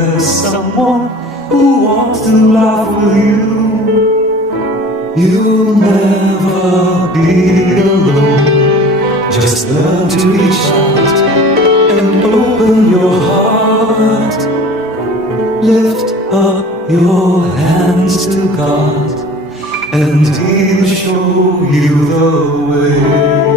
there's someone who wants to laugh with you. You'll never be alone. Just learn to reach out and open your heart. Lift up your hands to God, and He'll show you the way.